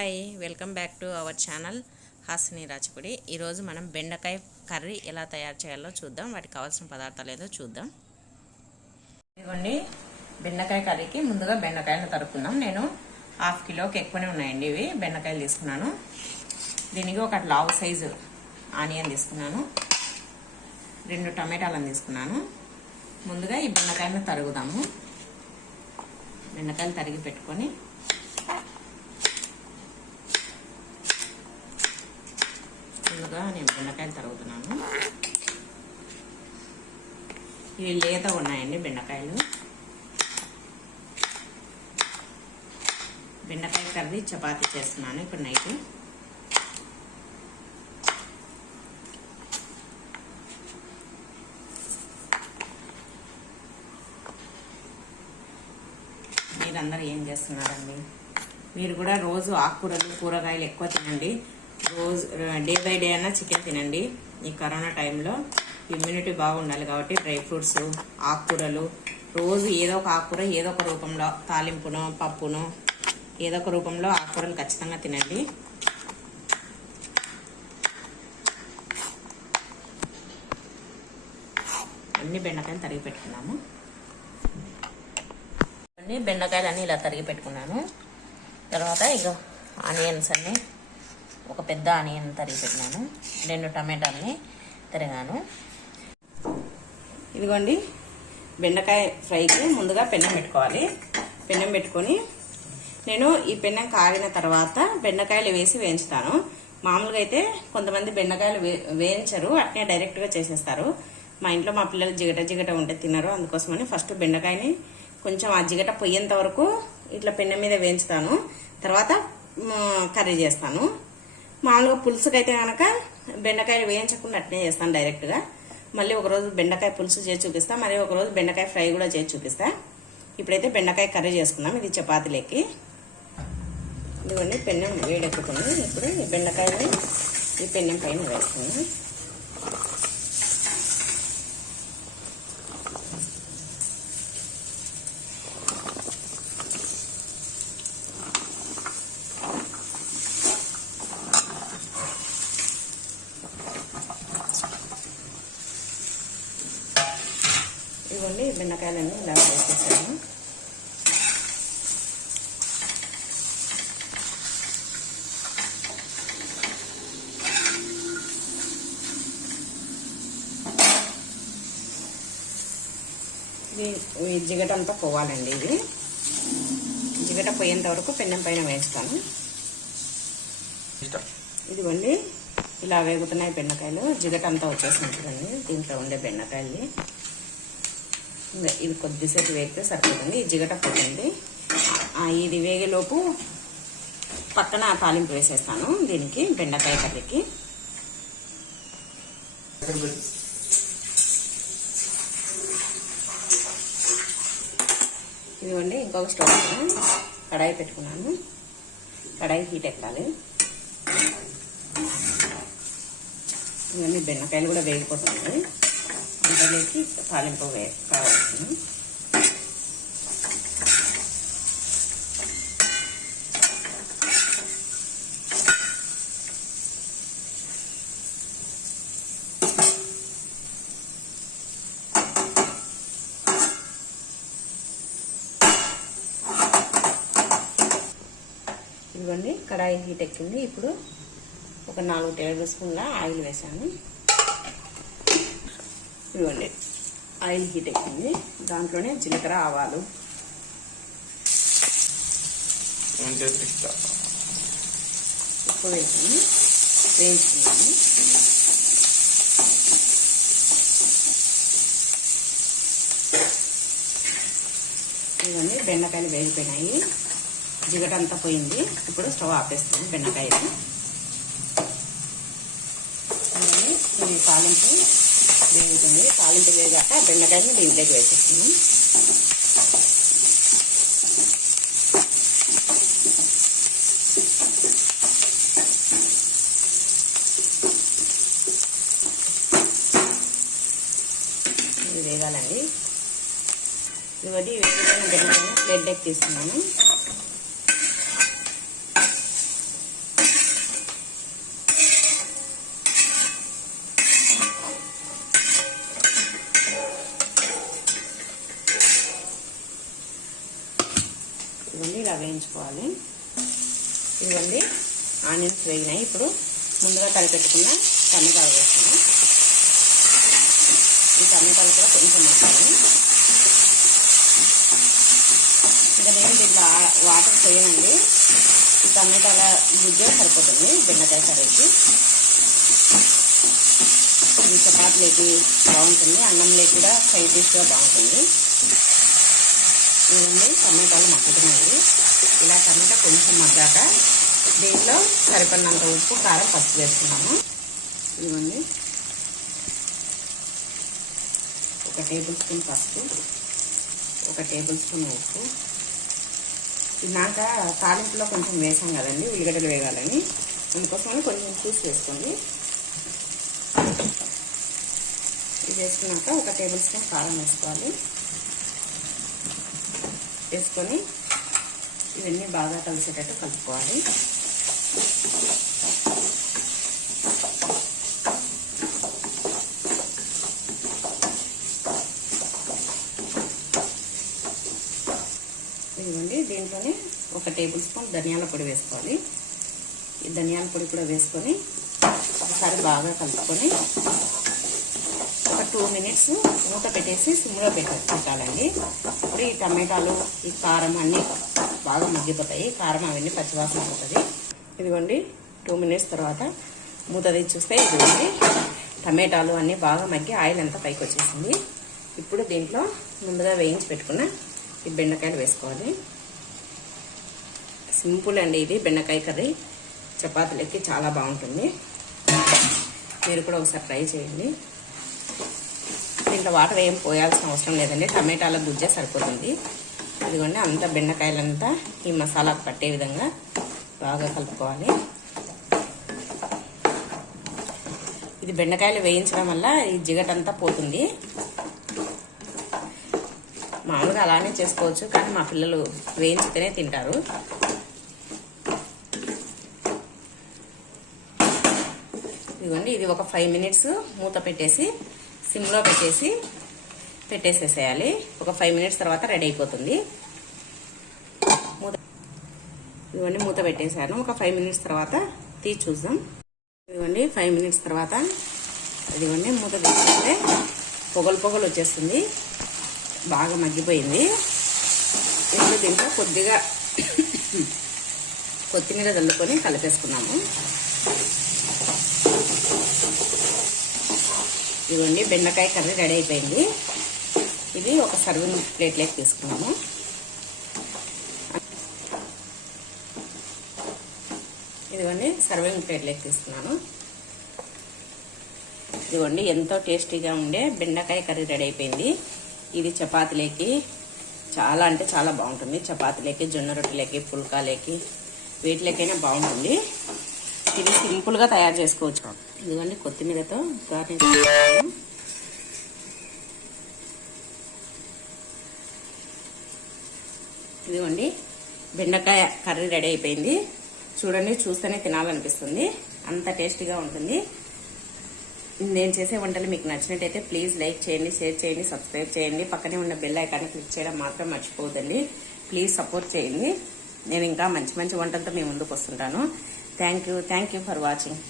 Hi welcome back to our channel Hasini Rachapudi. ఈరోజు మనం బెండకాయ కర్రీ ఎలా తయారు చేయాలో చూద్దాం. వాటికి కావాల్సిన పదార్థాలు ఏదో చూద్దాం. ఇదిగోండి, బెండకాయ కర్రీకి ముందుగా బెండకాయలను తరుపుకుందాం. నేను 1/2 కిలోకి ఎక్కువనే ఉన్నాయండి ఇవి బెండకాయలు తీసుకున్నాను. దీనికి ఒక లావు సైజు ఆనియన్ తీసుకున్నాను, 2 టమాటాలను తీసుకున్నాను. ముందుగా ఈ బెండకాయలను తరుగుదాము. బెండకాయలు తరిగి పెట్టుకొని ముందుగా నేను బెండకాయలు తరుగుతున్నాను. ఇవి లేత ఉన్నాయండి బెండకాయలు. బెండకాయ కర్రీ చపాతీ చేస్తున్నాను ఇప్పుడు నైట్. మీరందరూ ఏం చేస్తున్నారండి? మీరు కూడా రోజు ఆకుకూరలు కూరగాయలు ఎక్కువ తినండి. రోజు డే బై డే అన్నా చికెన్ తినండి. ఈ కరోనా టైంలో ఇమ్యూనిటీ బాగుండాలి కాబట్టి డ్రై ఫ్రూట్స్, ఆకుకూరలు రోజు ఏదో ఒక ఆకుకూర ఏదో ఒక రూపంలో, తాలింపునో పప్పునో ఏదో ఒక రూపంలో ఆకుకూరలు ఖచ్చితంగా తినండి. అన్ని బెండకాయలు తరిగి పెట్టుకున్నాము. అన్ని బెండకాయలు అన్నీ ఇలా తరిగి పెట్టుకున్నాను. తర్వాత ఇక ఆనియన్స్ అన్నీ ఒక పెద్ద ఆనియన్ తరిగి పెట్టినాను, 2 టమాటాలని తరిగాను. ఇదిగోండి, బెండకాయ ఫ్రైకి ముందుగా పెన్నం పెట్టుకోవాలి. పెన్నం పెట్టుకొని నేను ఈ పెన్నం కాగిన తర్వాత బెండకాయలు వేసి వేయించుతాను. మామూలుగా అయితే కొంతమంది బెండకాయలు వేయించరు, అట్నే డైరెక్ట్గా చేసేస్తారు. మా ఇంట్లో మా పిల్లలు జిగట ఉంటే తినరు, అందుకోసమని ఫస్ట్ బెండకాయని కొంచెం ఆ జిగట పొయ్యేంత వరకు ఇట్లా పెన్నం మీద వేయించుతాను. తర్వాత కర్రీ చేస్తాను. మామూలుగా పులుసుకైతే కనుక బెండకాయలు వేయించకుండా అట్నే చేస్తాను డైరెక్ట్గా. మళ్ళీ ఒకరోజు బెండకాయ పులుసు చేసి చూపిస్తా, మరి ఒకరోజు బెండకాయ ఫ్రై కూడా చేసి చూపిస్తా. ఇప్పుడైతే బెండకాయ కర్రీ చేసుకుందాం. ఇది చపాతీలోకి. ఇదిగోండి, పెన్నం వేడెక్కుతుంది. ఇప్పుడు ఈ బెండకాయని ఈ పెన్నం పైన వేస్తున్నాం. ఇదిగోండి, బెండకాయలన్నీ ఇలా వేసేసాను. ఇది జిగట అంతా పోవాలండి. ఇది జిగట పోయేంత వరకు పెన్నం పైన వేస్తాను. ఇదిగోండి, ఇలా వేగుతున్నాయి బెండకాయలు. జిగట అంతా వచ్చేసినట్టుదండి దీంట్లో ఉండే బెండకాయలు. ఇది కొద్దిసేపు వేగితే సరిపోతుంది, ఈ జిగట పోతుంది. ఇది వేగేలోపు పక్కన తాలింపు వేసేస్తాను దీనికి, బెండకాయ కర్రీకి. ఇదిగోండి, ఇంకొక స్టవ్ కడాయి పెట్టుకున్నాను. కడాయి హీట్ ఎక్కాలి. ఇవన్నీ బెండకాయలు కూడా వేగిపోతున్నాయి. ఇంట్లోకి తాలింపు కావాల్సింది. ఇదిగోండి, కడాయి హీట్ ఎక్కింది. ఇప్పుడు ఒక 4 టేబుల్ స్పూన్ల ఆయిల్ వేసాను. ఇదిగోండి, ఆయిల్ హీట్ ఎక్కింది. దాంట్లోనే జీలకర్ర, ఆవాలు, ఉప్పు వేసాను, వేయించుకున్నాను. ఇవన్నీ బెండకాయలు వేగిపోయినాయి, జిగట అంతా పోయింది. ఇప్పుడు స్టవ్ ఆపేస్తాను. బెండకాయలు ఇది తాలింపు వేగుతుంది. తాలింపు వేగాక బెండకాయని దీంట్లోకి వేసేస్తున్నాం. ఇది వేగాలండి. ఇవన్నీ వేగిపోయిన బెండకాయని ప్లేట్లోకి తీసుకున్నాను. వేయించుకోవాలి. ఇదిగోండి ఆనియన్స్ వేగినాయి. ఇప్పుడు ముందుగా కలిపెట్టుకున్న టమాటాలు వేసుకున్నాం. ఈ టమాటాలు కూడా కొంచెం మగ్గాలి. ఇంకా నేను దీంట్లో వాటర్ చేయనండి. ఈ టమాటాల గుజ్జే సరిపోతుంది బెండకాయ కర్రీకి. ఇది చపాతీలోకి బాగుంటుంది, అన్నంలోకి కూడా సైడ్ డిష్గా బాగుంటుంది. ఇవన్నీ టమాటాలు మగ్గుతున్నాయి. ఇలా టమాటా కొంచెం మగ్గాక దీంట్లో సరిపడినంత ఉప్పు, కారం, పసుపు వేసుకున్నాము. ఇవన్నీ 1 టేబుల్ స్పూన్ పసుపు, 1 టేబుల్ స్పూన్ ఉప్పు. ఇన్నాక తాలింపులో కొంచెం వేసాం కదండి, ఉల్లిగడ్డలు వేయాలని, అందుకోసమని కొంచెం చూసి వేసుకోండి. ఇది వేసుకున్నాక 1 టేబుల్ స్పూన్ కారం వేసుకోవాలి. వేసుకొని ఇవన్నీ బాగా కలిసేటట్టు కలుపుకోవాలి. ఇదిగోండి దీంట్లోనే 1 టేబుల్ స్పూన్ ధనియాల పొడి వేసుకోవాలి. ఈ ధనియాల పొడి కూడా వేసుకొని ఒకసారి బాగా కలుపుకొని ఒక 2 మినిట్స్ మూత పెట్టేసి సిమ్లో పెట్టాలండి. ఇప్పుడు ఈ టమాటాలు, ఈ కారం అన్నీ బాగా మగ్గిపోతాయి. కారం అవన్నీ పచ్చివాసన పోతుంది. ఇదిగోండి 2 మినిట్స్ తర్వాత మూత తీసి చూస్తే ఇదిగోండి టమాటాలు అన్నీ బాగా మగ్గి ఆయిల్ అంతా పైకి వచ్చేసింది. ఇప్పుడు దీంట్లో ముందుగా వేయించి పెట్టుకున్న ఈ బెండకాయలు వేసుకోవాలి. సింపుల్ అండి ఇది బెండకాయ కర్రీ. చపాతీలకి చాలా బాగుంటుంది. మీరు కూడా ఒకసారి ట్రై చేయండి. దీంట్లో వాటర్ ఏం పోయాల్సిన అవసరం లేదండి, టమాటాల గుజ్జే సరిపోతుంది. ఇదిగోండి అంతా బెండకాయలంతా ఈ మసాలాకు పట్టే విధంగా బాగా కలుపుకోవాలి. ఇది బెండకాయలు వేయించడం వల్ల ఈ జిగటంతా పోతుంది. మామూలుగా అలానే చేసుకోవచ్చు, కానీ మా పిల్లలు వేయించితేనే తింటారు. ఇదిగోండి ఇది ఒక 5 మినిట్స్ మూత పెట్టేసి సిమ్లో పెట్టేసేసేయాలి. ఒక 5 మినిట్స్ తర్వాత రెడీ అయిపోతుంది. ఇదిగోండి మూత పెట్టేసాను. ఒక 5 మినిట్స్ తర్వాత తీసి చూద్దాం. ఇదిగోండి 5 మినిట్స్ తర్వాత ఇదిగోండి మూత తీసేస్తే పొగలు వచ్చేస్తుంది. బాగా మగ్గిపోయింది. ఇప్పుడు దీంట్లో కొద్దిగా కొత్తిమీర చల్లుకొని కలిపేసుకున్నాము. ఇదిగోండి బెండకాయ కర్రీ రెడీ అయిపోయింది. ఇది ఒక సర్వింగ్ ప్లేట్లోకి తీసుకున్నాము. ఇదిగోండి సర్వింగ్ ప్లేట్లోకి తీసుకున్నాను. ఇదిగోండి ఎంతో టేస్టీగా ఉండే బెండకాయ కర్రీ రెడీ అయిపోయింది. ఇది చపాతీలోకి చాలా అంటే చాలా బాగుంటుంది. చపాతీలోకి, జొన్న రొట్టెలోకి, పుల్కాలోకి, వీటిలోకైనా బాగుంటుంది. ఇది సింపుల్గా తయారు చేసుకోవచ్చు. ఇదిగోండి కొత్తిమీరతో గార్నిష్ చేస్తాను. ఇదిగోండి బెండకాయ కర్రీ రెడీ అయిపోయింది. చూడండి, చూస్తేనే తినాలనిపిస్తుంది, అంత టేస్టీగా ఉంటుంది. నేను చేసే వంటలు మీకు నచ్చినట్టయితే ప్లీజ్ లైక్ చేయండి, షేర్ చేయండి, సబ్స్క్రైబ్ చేయండి. పక్కనే ఉన్న బెల్ ఐకాన్ క్లిక్ చేయడం మాత్రం మర్చిపోవద్దండి. ప్లీజ్ సపోర్ట్ చేయండి. నేను ఇంకా మంచి మంచి వంటలతో మీ ముందుకు వస్తుంటాను. Thank you for watching.